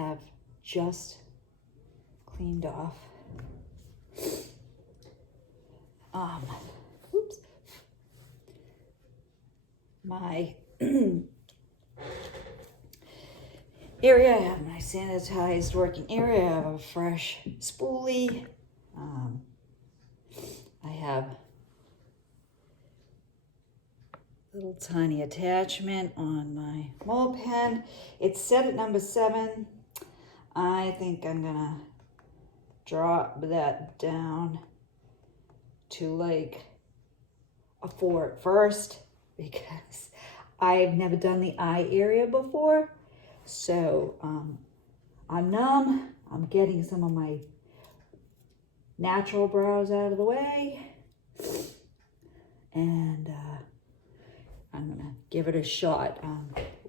have just cleaned off. Oops. My area, I have my sanitized working area, I have a fresh spoolie. I have a little tiny attachment on my mold pen. It's set at number 7. I think I'm gonna drop that down to like a 4 at first, because I've never done the eye area before. So I'm numb. I'm getting some of my natural brows out of the way. And I'm gonna give it a shot.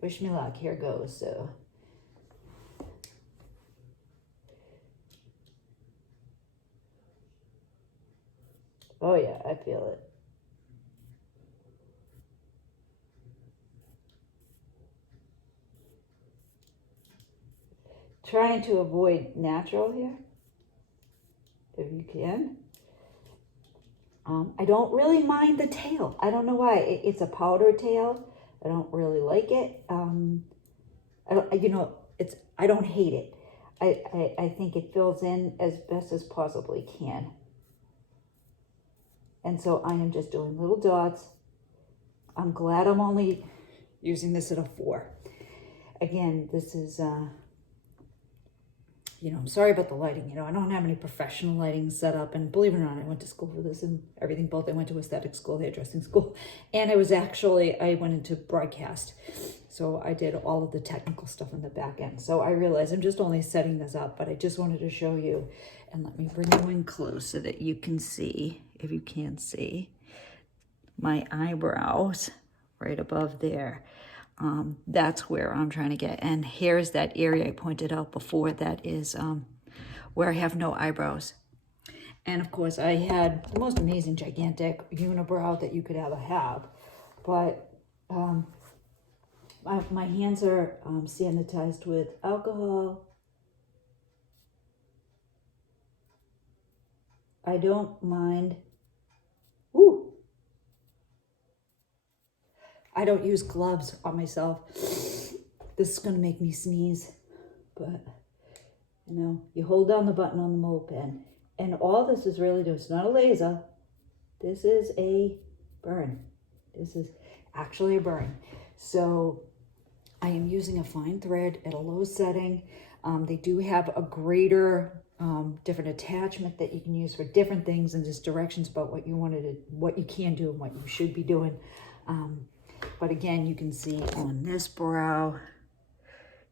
Wish me luck. Here goes. So. Oh yeah, I feel it. Trying to avoid natural here, if you can. I don't really mind the tail. I don't know why. It's a powder tail. I don't really like it. I don't hate it. I think it fills in as best as possibly can. And so I am just doing little dots. I'm glad I'm only using this at a 4. Again, this is, I'm sorry about the lighting. I don't have any professional lighting set up. And believe it or not, I went to school for this and everything. Both I went to aesthetic school, hairdressing school. And I went into broadcast. So I did all of the technical stuff in the back end. So I realize I'm just only setting this up, but I just wanted to show you. And let me bring you in close so that you can see, if you can see, my eyebrows right above there. That's where I'm trying to get. And here's that area I pointed out before. That is where I have no eyebrows. And of course, I had the most amazing, gigantic unibrow that you could ever have. But my hands are sanitized with alcohol. I don't mind. Ooh. I don't use gloves on myself. This is going to make me sneeze. But, you hold down the button on the mold pen. And all this is really doing, it's not a laser. This is a burn. This is actually a burn. So I am using a fine thread at a low setting. They do have a greater different attachment that you can use for different things, and just directions about what you can do and what you should be doing. But again, you can see on this brow,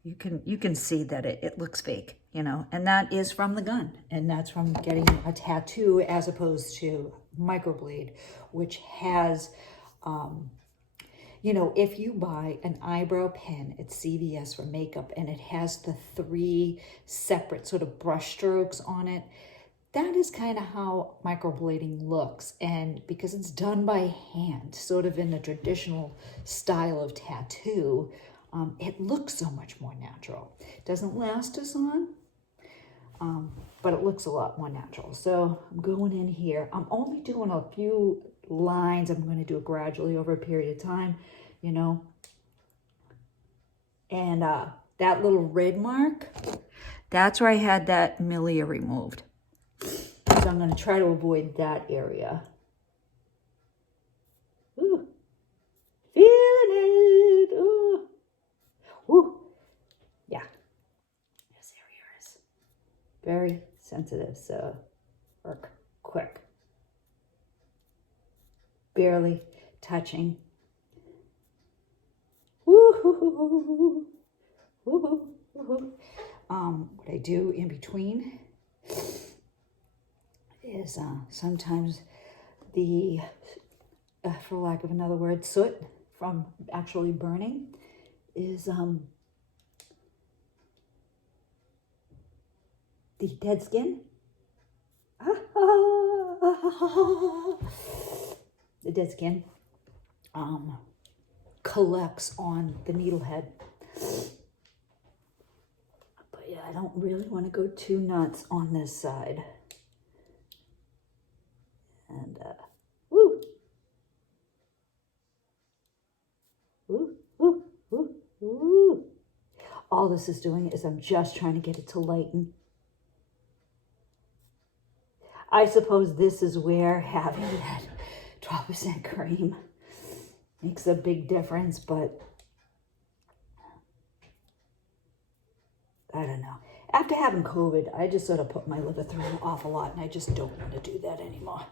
you can see that it looks fake, and that is from the gun, and that's from getting a tattoo as opposed to microblade, which has, if you buy an eyebrow pen at CVS for makeup and it has the 3 separate sort of brush strokes on it, that is kind of how microblading looks. And because it's done by hand, sort of in the traditional style of tattoo, it looks so much more natural. It doesn't last as long, but it looks a lot more natural. So I'm going in here. I'm only doing a few lines. I'm going to do it gradually over a period of time, And that little red mark, that's where I had that milia removed. So I'm going to try to avoid that area. Ooh, feeling it. Ooh. Ooh. Yeah. This area is very sensitive, so work quick. Barely touching. Woo-hoo-hoo-hoo. Woo-hoo-hoo-hoo. What I do in between is sometimes the, for lack of another word, soot from actually burning is the dead skin. The dead skin collects on the needle head. But yeah, I don't really want to go too nuts on this side. And, woo, woo, woo, woo, woo. All this is doing is I'm just trying to get it to lighten. I suppose this is where having that 12% cream makes a big difference, but I don't know. After having COVID, I just sort of put my liver through an awful lot, and I just don't want to do that anymore,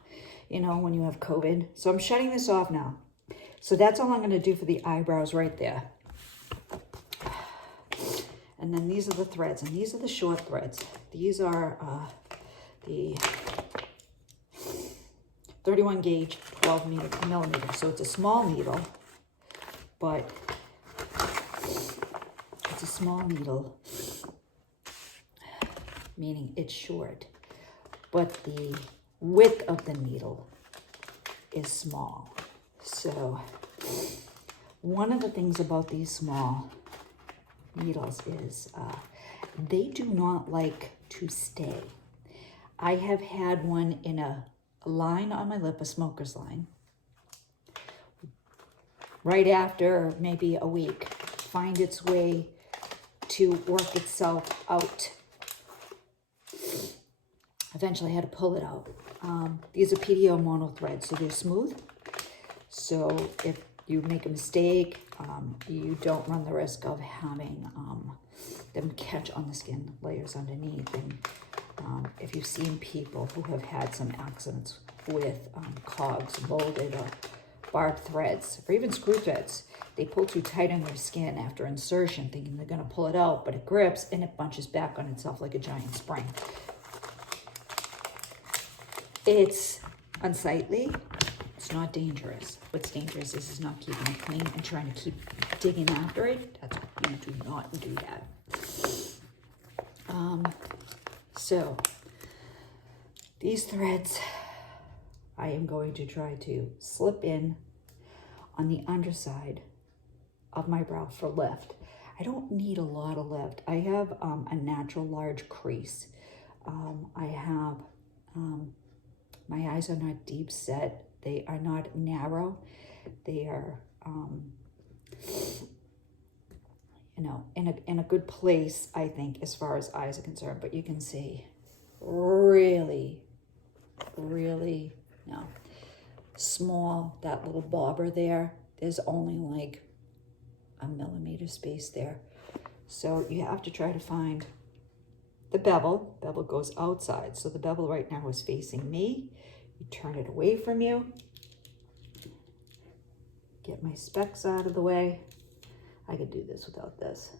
you know, when you have COVID. So I'm shutting this off now. So that's all I'm going to do for the eyebrows right there. And then these are the threads, and these are the short threads. These are the 31 gauge, 12 millimeter. So it's a small needle, but it's a small needle, meaning it's short, but the width of the needle is small. So one of the things about these small needles is they do not like to stay. I have had one in a line on my lip, a smoker's line. Right after maybe a week, find its way to work itself out. Eventually I had to pull it out. These are PTO mono threads, so they're smooth. So if you make a mistake, you don't run the risk of having them catch on the skin layers underneath. And if you've seen people who have had some accidents with cogs, molded or barbed threads, or even screw threads, they pull too tight on their skin after insertion, thinking they're going to pull it out, but it grips and it bunches back on itself like a giant spring. It's unsightly. It's not dangerous. What's dangerous is not keeping it clean and trying to keep digging after it. That's what you do not do that. So these threads, I am going to try to slip in on the underside of my brow for lift. I don't need a lot of lift. I have a natural large crease. I have, my eyes are not deep set. They are not narrow. They are, you know, in a good place, I think, as far as eyes are concerned. But you can see really, really, no, small, that little bobber there. There's only like a millimeter space there. So you have to try to find the bevel. Bevel goes outside. So the bevel right now is facing me. You turn it away from you. Get my specs out of the way. I could do this without this.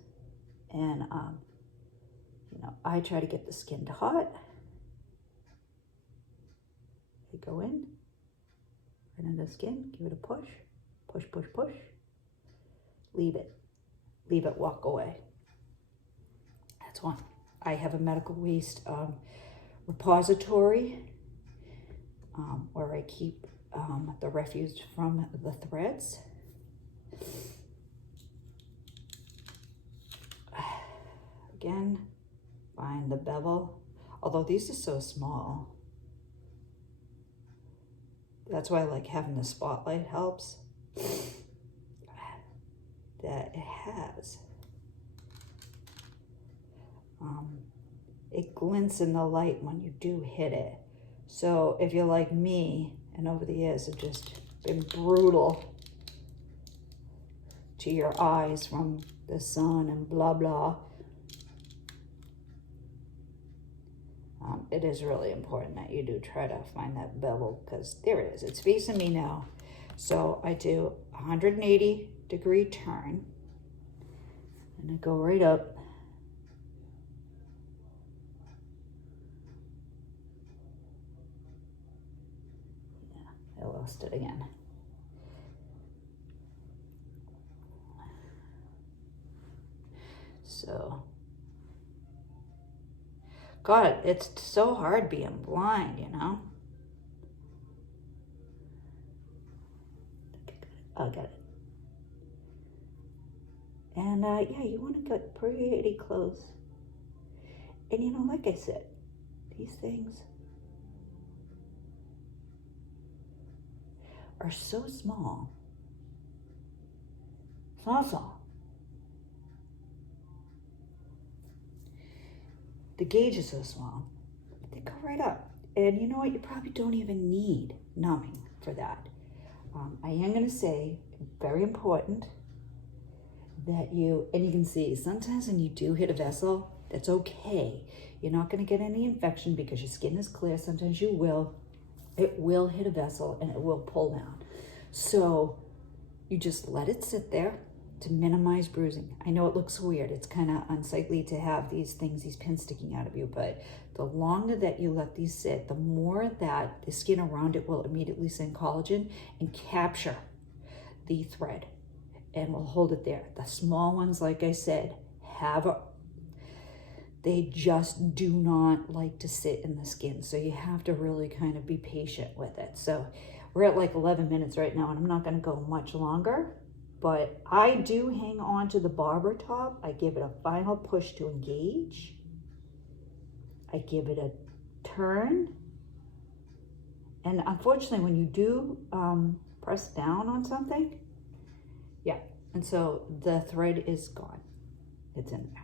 And, you know, I try to get the skin to hot. I go in, right under the skin, give it a push, push, push, push. Leave it, walk away. That's one. I have a medical waste repository where I keep the refuse from the threads. Again, find the bevel. Although these are so small. That's why I like having the spotlight helps. That it has. It glints in the light when you do hit it. So if you're like me, and over the years have just been brutal to your eyes from the sun and blah, blah, it is really important that you do try to find that bevel, because there it is. It's facing me now. So I do 180-degree turn, and I go right up. Yeah, I lost it again. So, God, it's so hard being blind, you know? I got it. And yeah, you want to get pretty close. And you know, like I said, these things are so small. Small. The gauge is so small, they go right up. And you know what? You probably don't even need numbing for that. I am going to say, very important, that you can see, sometimes when you do hit a vessel, that's okay. You're not going to get any infection because your skin is clear. Sometimes you will. It will hit a vessel and it will pull down. So you just let it sit there to minimize bruising. I know it looks weird. It's kind of unsightly to have these pins sticking out of you, but the longer that you let these sit, the more that the skin around it will immediately send collagen and capture the thread and will hold it there. The small ones, like I said, they just do not like to sit in the skin. So you have to really kind of be patient with it. So we're at like 11 minutes right now, and I'm not going to go much longer. But I do hang on to the barber top. I give it a final push to engage. I give it a turn. And unfortunately, when you do press down on something, yeah. And so the thread is gone. It's in there.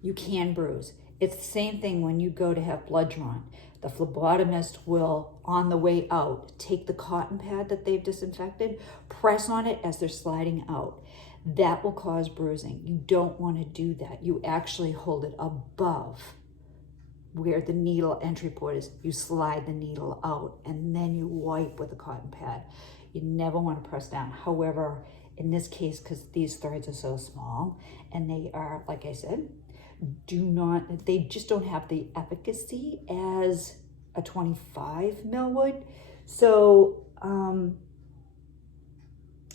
You can bruise. It's the same thing when you go to have blood drawn. The phlebotomist will, on the way out, take the cotton pad that they've disinfected, press on it as they're sliding out. That will cause bruising. You don't want to do that. You actually hold it above where the needle entry port is. You slide the needle out and then you wipe with a cotton pad. You never want to press down. However, in this case, because these threads are so small and they are, like I said, they just don't have the efficacy as a 25 mil would. So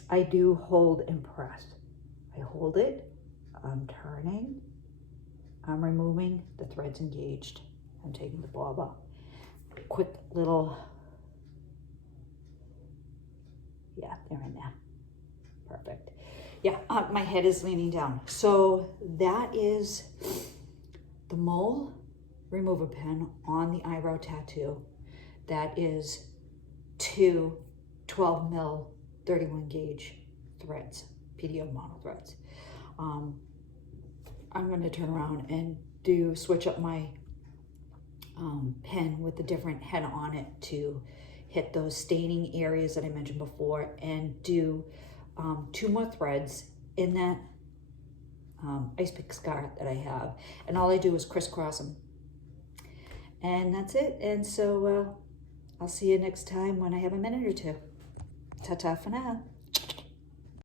I do hold and press. I hold it, I'm turning, I'm removing, the thread's engaged. I'm taking the barber. Quick little, yeah, they're in there. Perfect. Yeah, my head is leaning down. So that is the mole remover pen on the eyebrow tattoo. That is 2 12 mil 31 gauge threads, PDO mono threads. I'm going to turn around and switch up my pen with the different head on it to hit those staining areas that I mentioned before, and do 2 more threads in that ice pick scar that I have. And all I do is crisscross them. And that's it. And so I'll see you next time when I have a minute or two. Ta-ta for now.